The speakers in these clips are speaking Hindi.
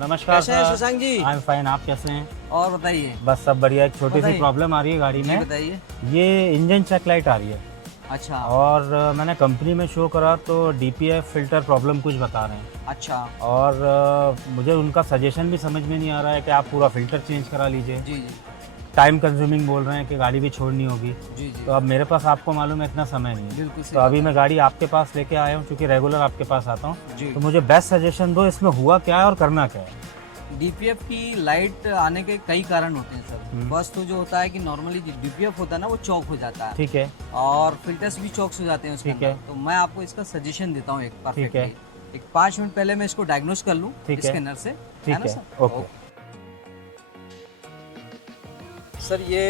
नमस्कार कैसे हैं sir. Shashank ji? I am fine, आप कैसे हैं? और बताइए। बस सब बढ़िया। एक छोटी सी बताइए। प्रॉब्लम आ रही है गाड़ी जी में। बताइए। ये इंजन चेक लाइट आ रही है अच्छा और मैंने कंपनी में शो करा तो डीपीएफ फिल्टर प्रॉब्लम कुछ बता रहे हैं अच्छा। और मुझे उनका सजेशन भी समझ में नहीं आ रहा है कि आप पूरा फिल्टर चेंज करा लीजिए। जी जी टाइम कंज्यूमिंग बोल रहे हैं कि गाड़ी भी छोड़नी होगी। जी जी तो अब मेरे पास आपको मालूम है इतना समय नहीं है, बिल्कुल सही तो अभी बात मैं गाड़ी आपके पास लेके आया हूँ क्योंकि रेगुलर आपके पास आता हूँ। है। जी तो मुझे बेस्ट सजेशन दो, इसमें हुआ क्या है और करना क्या है। डीपीएफ की लाइट आने के कई कारण होते हैं सर। फर्स्ट तो जो होता है कि नॉर्मली जो डीपीएफ होता है ना वो चौक हो जाता है ठीक है। और फिल्टर्स भी चौक हो जाते हैं उसके ठीक है। अंदर। तो मैं आपको इसका सजेशन देता हूँ एक ठीक है। परफेक्टली। एक 5 मिनट पहले मैं इसको डायग्नोस कर लूँ ठीक है। स्कैनर से। ठीक ना है, सर? ओके। सर ये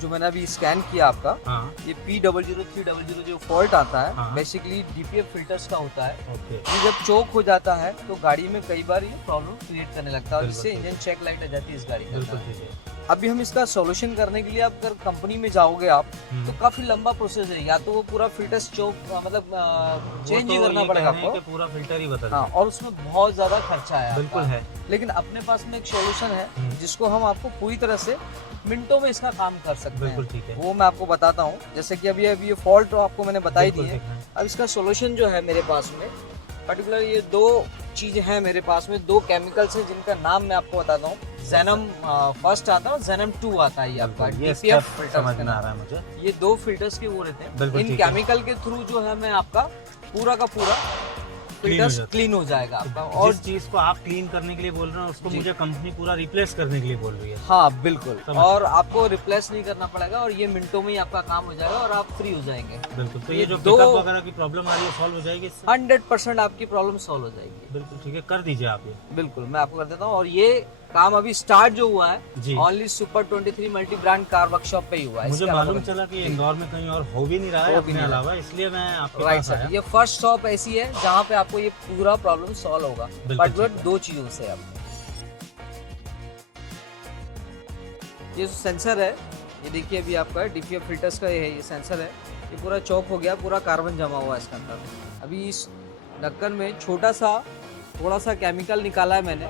जो मैंने अभी स्कैन किया आपका, हाँ ये P00300 जो फॉल्ट आता है हाँ। बेसिकली डीपीएफ फिल्टर्स का होता है। ओके। ये जब चोक हो जाता है तो गाड़ी में कई बार ये प्रॉब्लम क्रिएट करने लगता है और बिल्कुल इससे ठीक है। इंजन चेक लाइट आ जाती है इस गाड़ी के बिल्कुल अंदर। ठीक है। अभी हम इसका सॉल्यूशन करने के लिए आप अगर कंपनी में जाओगे आप तो काफी लंबा प्रोसेस है। या तो वो पूरा फिल्टर्स चोक मतलब चेंज ही करना पड़ेगा आपको। पूरा फिल्टर ही बदल हाँ, और उसमें बहुत ज्यादा खर्चा है बिल्कुल आपका। है। लेकिन अपने पास में एक सॉल्यूशन है जिसको हम आपको पूरी तरह से मिनटों में इसका काम कर सकते बिल्कुल हैं। ठीक है। वो मैं आपको बताता हूँ। जैसे कि अभी ये फॉल्ट आपको मैंने बताई दी बिल्कुल है। ठीक है। अब इसका सॉल्यूशन जो है मेरे पास में पर्टिकुलर ये दो चीजें हैं मेरे पास में, दो केमिकल्स हैं जिनका नाम मैं आपको बताता हूँ। जेनम फर्स्ट आता है और जेनम 2 आता है ये आपका ये डीपीएफ step फिल्टर समझ में आ रहा है मुझे। ये दो फिल्टर्स के वो रहते हैं। बिल्कुल इन ठीक है। केमिकल के थ्रू जो है मैं आपका पूरा का पूरा हो फिल्टर्स जाता है। क्लीन हो जाएगा आपका। और और जिस चीज को आप क्लीन करने के लिए बोल रहे हैं उसको जी। मुझे कंपनी पूरा रिप्लेस करने के लिए बोल रही है। हाँ बिल्कुल, समझ और आपको रिप्लेस नहीं करना पड़ेगा और ये मिनटों में ही आपका काम हो जाएगा और आप फ्री हो जाएंगे। बिल्कुल। तो ये ये जो दो- पिकअप वगैरह की प्रॉब्लम आ रही है सॉल्व हो जाएगी इससे? 100% आपकी प्रॉब्लम सॉल्व हो जाएगी। बिल्कुल ठीक है, कर दीजिए आप ये। बिल्कुल मैं आपको कर देता हूँ। और ये काम अभी स्टार्ट जो हुआ जी। है only super 23 multi brand car workshop पे ही हुआ है। मुझे इसके मालूम अलावा- चला कि इंदौर में कहीं और हो भी नहीं रहा है हो भी अपने नहीं रहा। अलावा, इसलिए मैं आपके राइट पास सर, आया। ये फर्स्ट शॉप ऐसी है जहाँ पे आपको ये पूरा प्रॉब्लम सॉल्व होगा। बिल्कुल पर्टिकुलर ठीक है। दो चीजों से आपको ये जो सेंसर है ये देखिए अभी आपका डीपीएफ फिल्टर्स का ये है, ये सेंसर है। ये पूरा चौक हो गया, पूरा कार्बन जमा हुआ है इसके अंदर। अभी इस ढक्कन में थोड़ा सा केमिकल निकाला है मैंने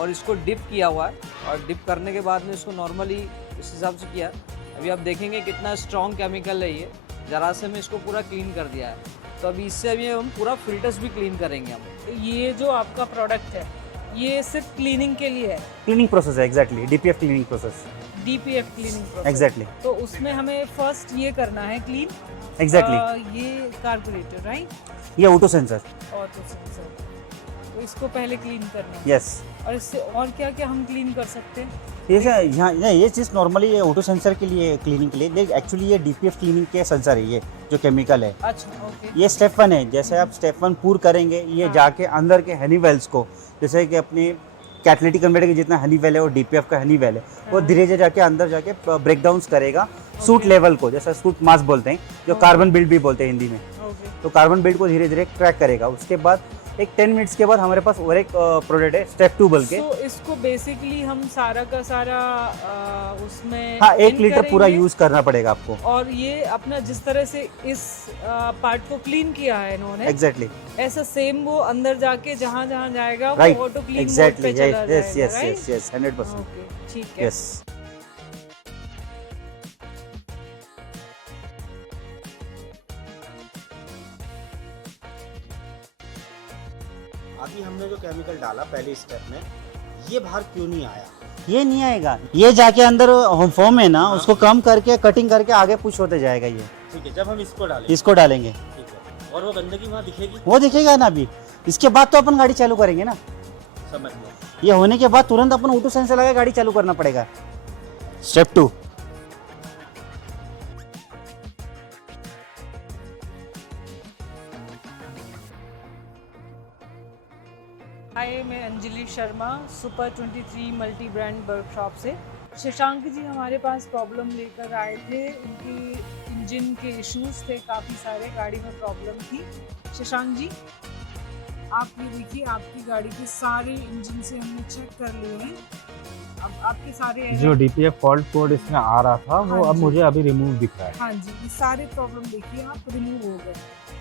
और इसको डिप किया हुआ है। और डिप करने के बाद में इसको नॉर्मली इस हिसाब से किया। अभी आप देखेंगे कितना स्ट्रॉन्ग केमिकल है ये। जरा से में इसको पूरा क्लीन कर दिया है। तो अभी इससे अभी हम पूरा फिल्टर्स भी क्लीन करेंगे हम। ये जो आपका प्रोडक्ट है ये सिर्फ क्लीनिंग के लिए है, क्लीनिंग प्रोसेस है exactly, DPF cleaning process DPF cleaning process. Exactly तो उसमें हमें फर्स्ट ये करना है क्लीन। एग्जैक्टली। ये कार्बोरेटर राइट ये ऑटो सेंसर। और तो सेंसर, तो इसको पहले क्लीन करना है। यस। और इससे और क्या क्या हम क्लीन कर सकते हैं? ये यहाँ ये चीज़ नॉर्मली ये ऑटो सेंसर के लिए क्लीनिंग के लिए, लेकिन एक्चुअली ये डीपीएफ क्लीनिंग के सेंसर है ये जो केमिकल है। अच्छा ओके। ये स्टेप 1 है। जैसे आप स्टेप 1 पूर करेंगे ये हाँ। जाके अंदर के हनी वेल्स को, जैसे कि अपनी कैटलिटिक कन्वर्टर के जितना हनी वेल है और डीपीएफ का हनी वेल है वो धीरे धीरे जाके अंदर जाके ब्रेक डाउन करेगा सूट लेवल को, जैसा सूट मास बोलते हैं जो कार्बन बिल्ड भी बोलते हैं हिंदी में। ओके तो कार्बन बिल्ड को धीरे धीरे क्रैक करेगा। उसके बाद एक 10 मिनट्स के बाद हमारे पास और एक प्रोडक्ट है स्टेप 2 बोल के। तो इसको बेसिकली हम सारा का सारा उसमें हाँ, 1 clean लीटर पूरा करेंगे। यूज करना पड़ेगा आपको। और ये अपना जिस तरह से इस पार्ट को क्लीन किया है इन्होंने, एग्जैक्टली ऐसा सेम वो अंदर जाके जहाँ जहाँ जाएगा राइट। वो ऑटो क्लीन मोड एग्जैक्टली पे चला यस जाएगा yes right? Yes yes 100%। Okay ठीक है। यस। अभी हमने जो केमिकल डाला पहले स्टेप में, ये बाहर क्यों नहीं आया? ये नहीं आएगा, ये जाके अंदर होम फॉर्म है ना उसको कम करके कटिंग करके आगे पुश होते जाएगा ये। ठीक है, जब हम इसको डालें इसको डालेंगे ठीक है, और वो गंदगी वहाँ दिखेगी? वो दिखेगा ना अभी। इसके बाद तो अपन गाड़ी चालू करेंगे ना। समझ लो। ये होने के बाद तुरंत अपन ऑटो सेंसर लगा के गाड़ी चालू करना पड़ेगा। स्टेप 2। हाय, मैं Anjali Sharma super 23 multi brand workshop से। शशांक जी हमारे पास प्रॉब्लम लेकर आए थे, उनकी इंजन के इश्यूज थे, काफ़ी सारे गाड़ी में प्रॉब्लम थी। शशांक जी आप ये देखिए, आपकी गाड़ी के सारे इंजन से हमने चेक कर लिए हैं। अब आपके सारे जो डीपीएफ फॉल्ट कोड इसमें आ रहा था वो हाँ अब जी। मुझे अभी रिमूव दिख रहा है। हाँ जी, ये सारे प्रॉब्लम देखिए आप रिमूव हो गए।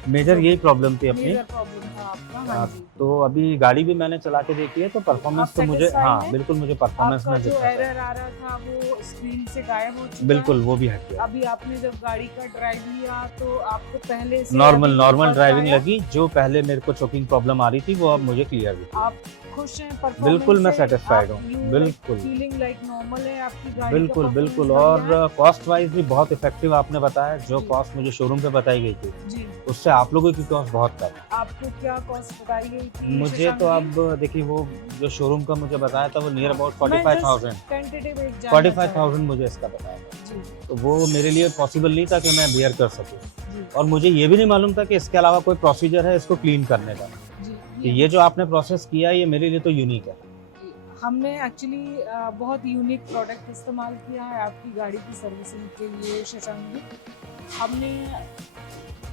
मेजर यही प्रॉब्लम थी अपनी। मेजर प्रॉब्लम था आपका। हाँ जी। तो अभी गाड़ी भी मैंने चला के देखी है, तो परफॉर्मेंस आप तो मुझे, satisfied हाँ हैं? बिल्कुल, मुझे परफॉर्मेंस आपका में जो दिक्कत है। एरर आ रहा था वो स्क्रीन से गायब हो चुका बिल्कुल, है। वो भी हट गया। अभी आपने जब गाड़ी का ड्राइव लिया तो आपको पहले से नॉर्मल अभी नॉर्मल फर्क ड्राइविंग आया? लगी, जो पहले मेरे को चोकिंग प्रॉब्लम आ रही थी वो अब मुझे क्लियर हुई। आप खुश हैं परफॉर्मेंस बिल्कुल मैं से? सेटिस्फाइड आप हूँ, you बिल्कुल फीलिंग लाइक नॉर्मल है आपकी गाड़ी का बिल्कुल performance बिल्कुल। बढ़िया है? और कॉस्ट वाइज भी बहुत इफेक्टिव आपने बताया। जो जी। कॉस्ट मुझे शोरूम पे बताई गई थी, जी, उससे आप लोगों की कॉस्ट बहुत कम है। आपको क्या कॉस्ट बताई गई थी मुझे शशांक तो जी? अब देखिए, वो जो शोरूम का मुझे बताया था वो नियर अबाउट मैं 45,000 just tentative एक जानना 45,000 मुझे इसका बताया था। चाहूँ। जी, तो वो मेरे लिए पॉसिबल नहीं था कि मैं बियर कर सकूं। जी, और मुझे ये भी नहीं मालूम था कि इसके अलावा कोई प्रोसीजर है इसको क्लीन करने का। जी, कि ये जो आपने प्रोसेस किया है, ये मेरे लिए तो यूनिक है। जी। हमने एक्चुअली बहुत यूनिक प्रोडक्ट इस्तेमाल किया है आपकी गाड़ी की सर्विसिंग के लिए शशांक जी। हमने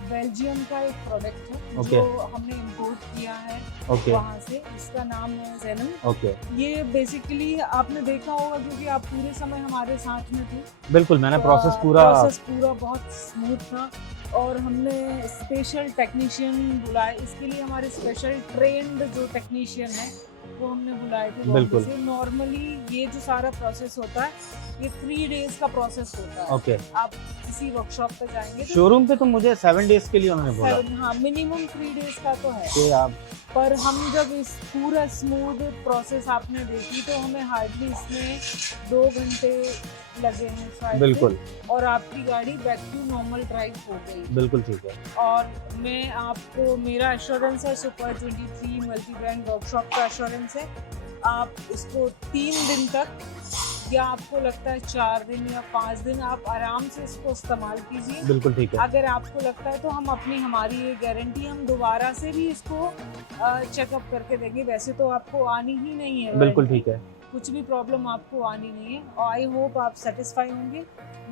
बेल्जियम का एक प्रोडक्ट है Okay. जो हमने इंपोर्ट किया है ओके वहाँ से। इसका नाम है जेनम। ओके, ये बेसिकली आपने देखा होगा क्योंकि आप पूरे समय हमारे साथ में थे। बिल्कुल मैंने प्रोसेस पूरा प्रोसेस पूरा बहुत स्मूथ था और हमने स्पेशल टेक्नीशियन बुलाए इसके लिए। हमारे स्पेशल ट्रेंड जो टेक्नीशियन है वो हमने बुलाए थे बॉम्बे बिल्कुल। से। नॉर्मली ये जो सारा प्रोसेस होता है ये 3 डेज का प्रोसेस होता है। ओके। आप किसी वर्कशॉप पे जाएंगे तो शोरूम पे तो मुझे 7 डेज के लिए उन्होंने बोला 7, हाँ मिनिमम 3 डेज का तो है। कि आप पर हम जब इस पूरा स्मूथ प्रोसेस आपने देखी तो हमें हार्डली इसमें 2 घंटे लगे हैं शायद से। बिल्कुल और आपकी गाड़ी बैक टू नॉर्मल ड्राइव हो गई। बिल्कुल ठीक है। और मैं आपको, मेरा एश्योरेंस है सुपर 23 मल्टी ब्रांड वर्कशॉप का एश्योरेंस है। आप इसको 3 दिन तक, या आपको लगता है 4 दिन या 5 दिन, आप आराम से इसको इस्तेमाल कीजिए। बिल्कुल ठीक है। अगर आपको लगता है तो हम हमारी ये गारंटी, हम दोबारा से भी इसको चेकअप करके देंगे। वैसे तो आपको आनी ही नहीं है बिल्कुल warranty, ठीक है। कुछ भी प्रॉब्लम आपको आनी नहीं है। और आई होप आप सेटिस्फाई होंगे।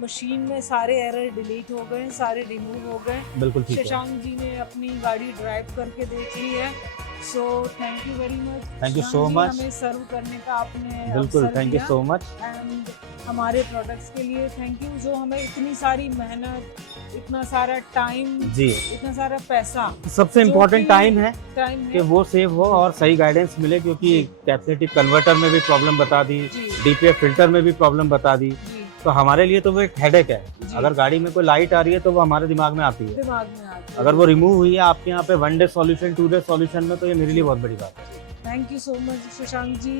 मशीन में सारे एरर डिलीट हो गए, सारे रिमूव हो गए। बिल्कुल ठीक है। शशांक जी ने अपनी गाड़ी ड्राइव करके देख ली है। So thank you very much. Thank you so much. हमें सर्व करने का आपने बिल्कुल, thank you so much. And हमारे प्रोडक्ट्स के लिए थैंक यू, जो हमें इतनी सारी मेहनत, इतना सारा टाइम, जी, इतना सारा पैसा, सबसे जो इम्पोर्टेंट कि टाइम है टाइम कि है। वो सेव हो और सही गाइडेंस मिले, क्योंकि कैपेसिटी कन्वर्टर में भी प्रॉब्लम बता दी, जी, डीपीएफ फिल्टर में भी प्रॉब्लम बता दी। जी, तो हमारे लिए तो वो एक हेडेक है। जी। अगर गाड़ी में कोई लाइट आ रही है तो वो हमारे दिमाग में आती है। दिमाग में आती है। अगर वो रिमूव हुई है आपके यहाँ पे 1 डे सॉल्यूशन 2 डे सॉल्यूशन में, तो ये मेरे लिए बहुत बड़ी बात है। Thank you so much Shashank ji.